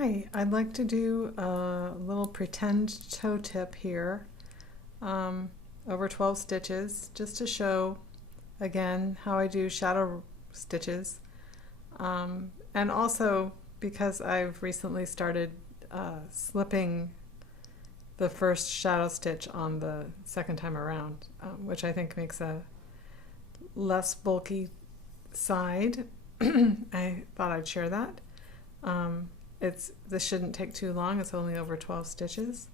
Hi, I'd like to do a little pretend toe tip here, over 12 stitches, just to show again how I do shadow stitches, and also because I've recently started slipping the first shadow stitch on the second time around, which I think makes a less bulky side. I thought I'd share that. This shouldn't take too long, it's only over 12 stitches,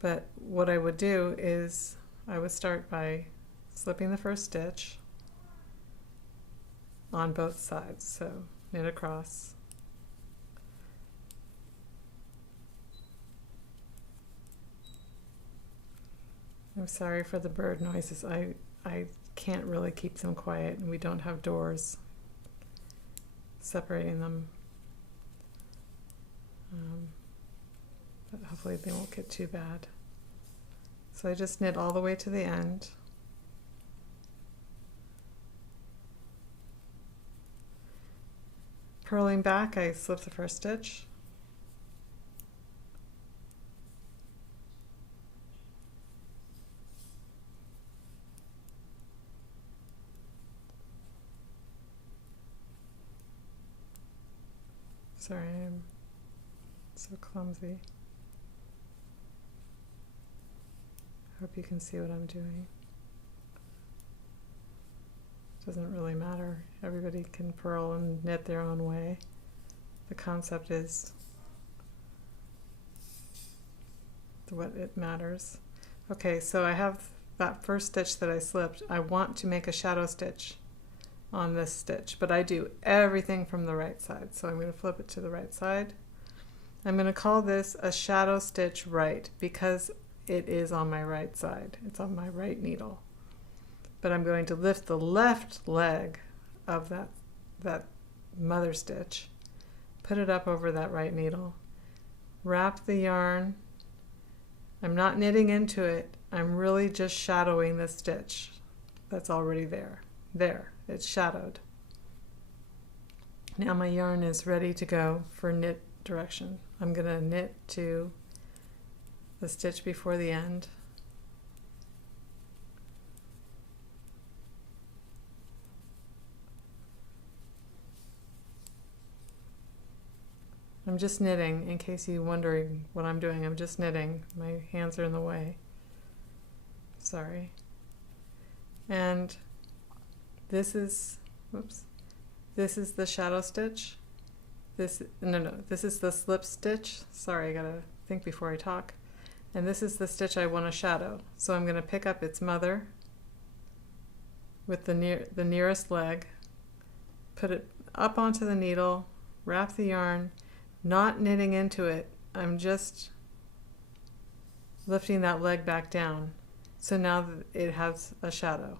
but what I would do is I would start by slipping the first stitch on both sides, so knit across, I'm sorry for the bird noises, I can't really keep them quiet and we don't have doors separating them. But hopefully they won't get too bad. So I just knit all the way to the end. Purling back, I slip the first stitch. Sorry, I'm so clumsy. I hope you can see what I'm doing. Doesn't really matter. Everybody can purl and knit their own way. The concept is what it matters. Okay, so I have that first stitch that I slipped. I want to make a shadow stitch on this stitch, but I do everything from the right side. So I'm going to flip it to the right side. I'm going to call this a shadow stitch right because it is on my right side. It's on my right needle. But I'm going to lift the left leg of that mother stitch, put it up over that right needle, wrap the yarn. I'm not knitting into it. I'm really just shadowing this stitch that's already there. There, it's shadowed. Now my yarn is ready to go for knit direction. I'm going to knit to the stitch before the end. I'm just knitting, in case you're wondering what I'm doing. I'm just knitting. My hands are in the way. Sorry. And this is, whoops, this is the shadow stitch. This is the slip stitch. Sorry, I gotta think before I talk. And this is the stitch I want to shadow. So I'm going to pick up its mother with the nearest leg, put it up onto the needle, wrap the yarn, not knitting into it. I'm just lifting that leg back down. So now it has a shadow.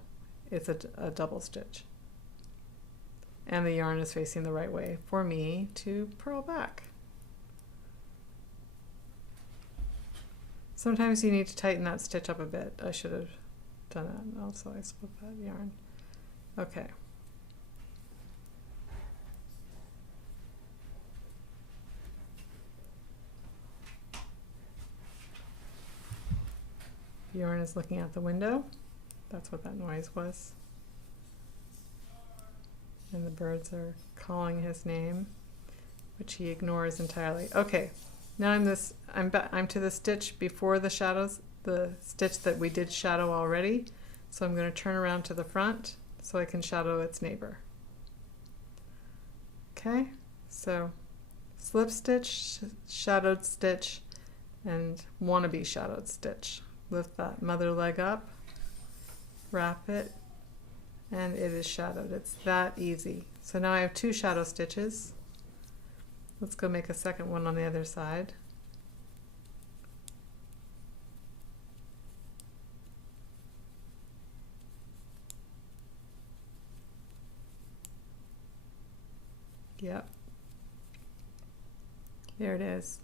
It's a double stitch. And the yarn is facing the right way for me to purl back. Sometimes you need to tighten that stitch up a bit. I should have done that. Also, I split that yarn. Okay. The yarn is looking out the window. That's what that noise was. And the birds are calling his name, which he ignores entirely. Okay. Now I'm to the stitch before the shadows, the stitch that we did shadow already. So I'm going to turn around to the front so I can shadow its neighbor. Okay, so slip stitch, shadowed stitch, and wannabe shadowed stitch. Lift that mother leg up, wrap it, and it is shadowed. It's that easy. So now I have 2 shadow stitches. Let's go make a second one on the other side. Yep. There it is.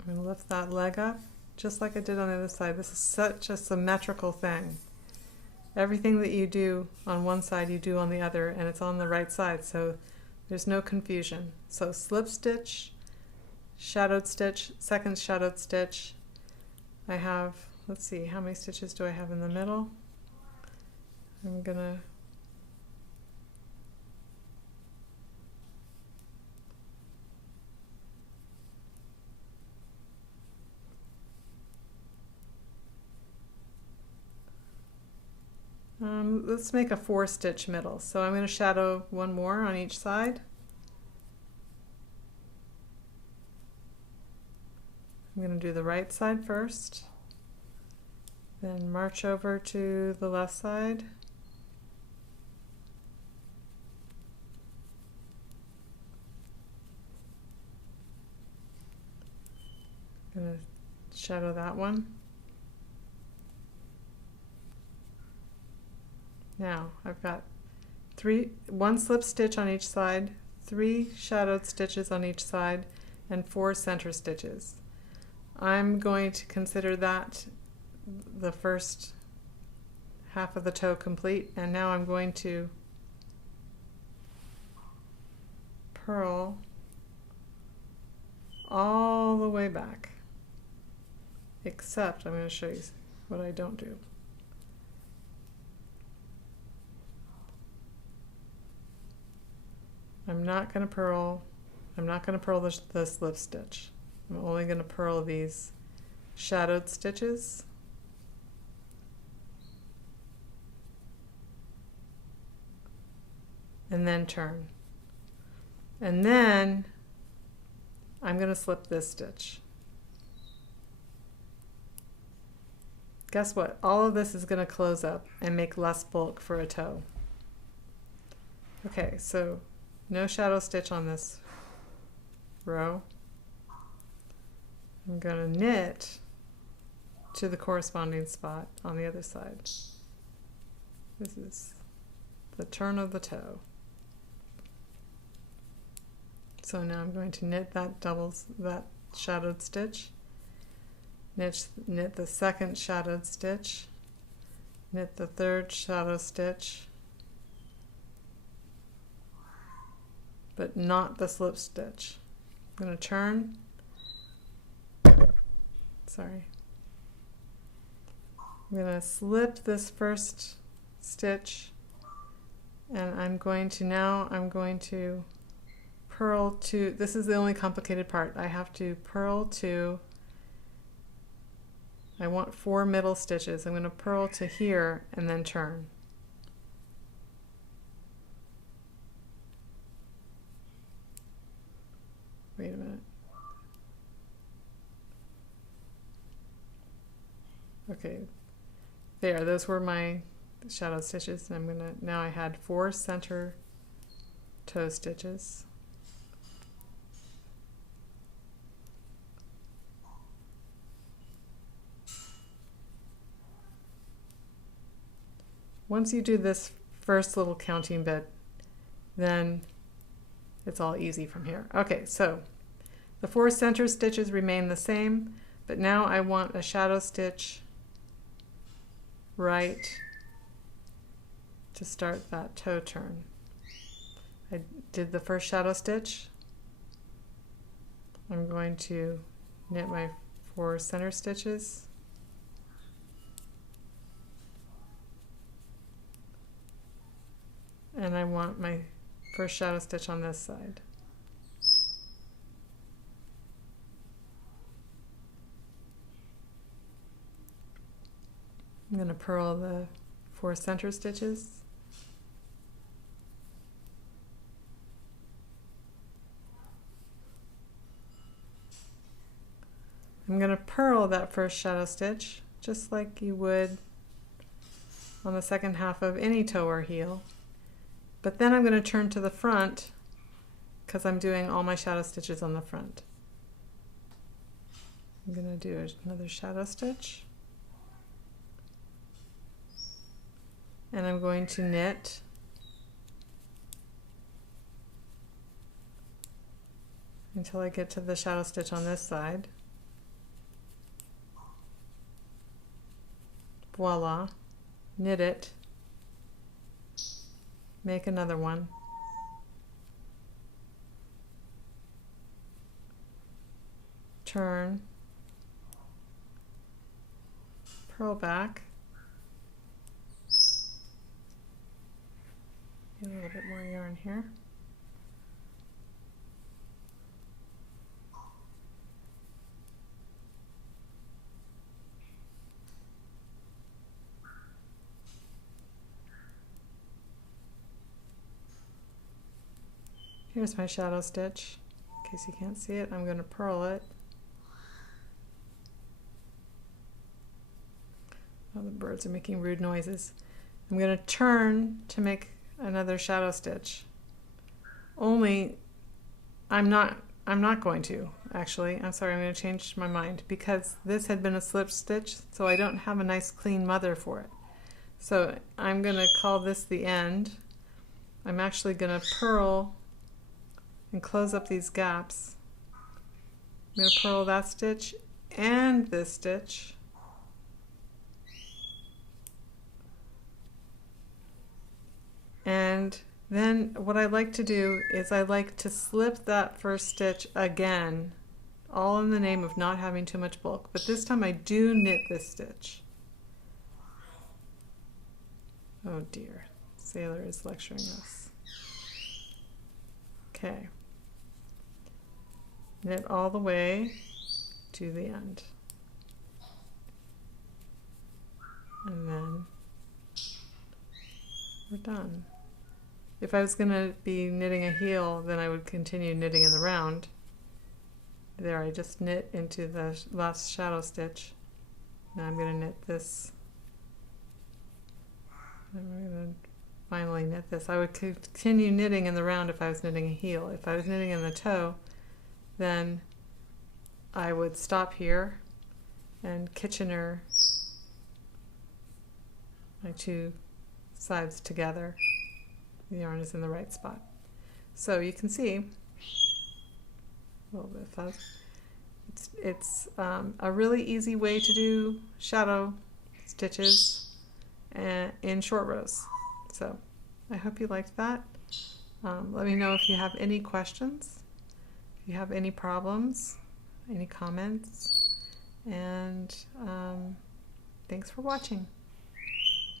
I'm going to lift that leg up just like I did on the other side. This is such a symmetrical thing. Everything that you do on one side you do on the other, and it's on the right side, so There's no confusion. So slip stitch, shadowed stitch, second shadowed stitch. I have, let's see, how many stitches do I have in the middle? I'm gonna let's make a 4-stitch middle. So I'm going to shadow one more on each side. I'm going to do the right side first, then march over to the left side. I'm going to shadow that one. Now I've got one slip stitch on each side, 3 shadowed stitches on each side, and 4 center stitches. I'm going to consider that the first half of the toe complete, and now I'm going to purl all the way back, except I'm going to show you what I don't do. I'm not going to purl the slip stitch. I'm only going to purl these shadowed stitches. And then turn. And then I'm going to slip this stitch. Guess what? All of this is going to close up and make less bulk for a toe. Okay, so no shadow stitch on this row. I'm going to knit to the corresponding spot on the other side. This is the turn of the toe. So now I'm going to knit that shadowed stitch, knit the second shadowed stitch, knit the third shadow stitch, but not the slip stitch. I'm going to turn. Sorry. I'm going to slip this first stitch, and I'm going to purl to, this is the only complicated part. I have to purl to, I want 4 middle stitches. I'm going to purl to here and then turn. Wait a minute. Okay, there, those were my shadow stitches, and I'm gonna, now I had 4 center toe stitches. Once you do this first little counting bit, then it's all easy from here. Okay, so the 4 center stitches remain the same, but now I want a shadow stitch right to start that toe turn. I did the first shadow stitch. I'm going to knit my 4 center stitches. And I want my first shadow stitch on this side. I'm going to purl the 4 center stitches. I'm going to purl that first shadow stitch just like you would on the second half of any toe or heel. But then I'm going to turn to the front because I'm doing all my shadow stitches on the front. I'm going to do another shadow stitch. And I'm going to knit until I get to the shadow stitch on this side. Voila, knit it, make another one, turn, purl back, get a little bit more yarn here. Here's my shadow stitch. In case you can't see it, I'm going to purl it. Oh, the birds are making rude noises. I'm going to turn to make another shadow stitch. Only I'm not going to, actually. I'm sorry, I'm going to change my mind because this had been a slip stitch, so I don't have a nice clean mother for it. So I'm going to call this the end. I'm actually going to purl and close up these gaps. I'm going to purl that stitch and this stitch. And then what I like to do is I like to slip that first stitch again, all in the name of not having too much bulk. But this time I do knit this stitch. Oh dear, Sailor is lecturing us. Okay. Knit all the way to the end. And then we're done. If I was going to be knitting a heel, then I would continue knitting in the round. There, I just knit into the last shadow stitch. Now I'm going to knit this. I'm going to finally knit this. I would continue knitting in the round if I was knitting a heel. If I was knitting in the toe, then I would stop here and Kitchener my two sides together. The yarn is in the right spot. So you can see, a little bit of fuzz. It's a really easy way to do shadow stitches in short rows. So I hope you liked that. Let me know if you have any questions, if you have any problems, any comments, and thanks for watching.